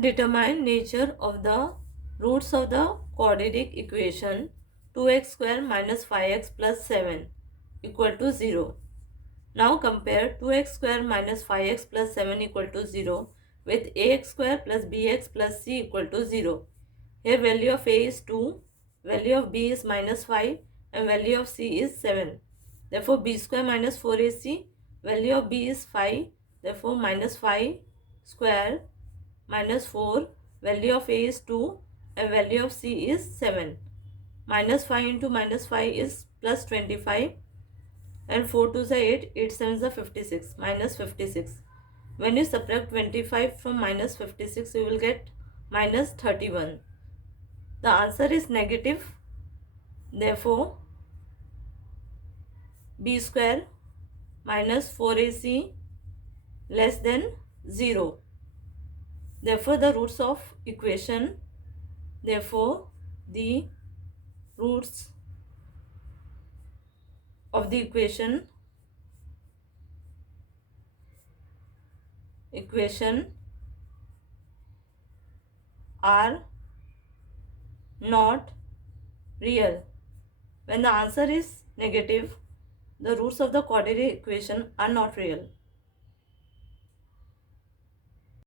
Determine nature of the roots of the quadratic equation 2x square minus 5x plus 7 equal to 0. Now compare 2x square minus 5x plus 7 equal to 0 with ax square plus bx plus c equal to 0. Here value of a is 2, value of b is minus 5 and value of c is 7. Therefore b square minus 4ac, value of b is 5, therefore minus 5 square minus 4, value of a is 2 and value of c is 7. Minus 5 into minus 5 is plus 25 and 4 2s are 8, 8 7s are 56, minus 56. When you subtract 25 from minus 56, you will get minus 31. The answer is negative. Therefore, b square minus 4ac less than 0. Therefore, the roots of equation, therefore, the roots of the equation are not real. When the answer is negative, the roots of the quadratic equation are not real.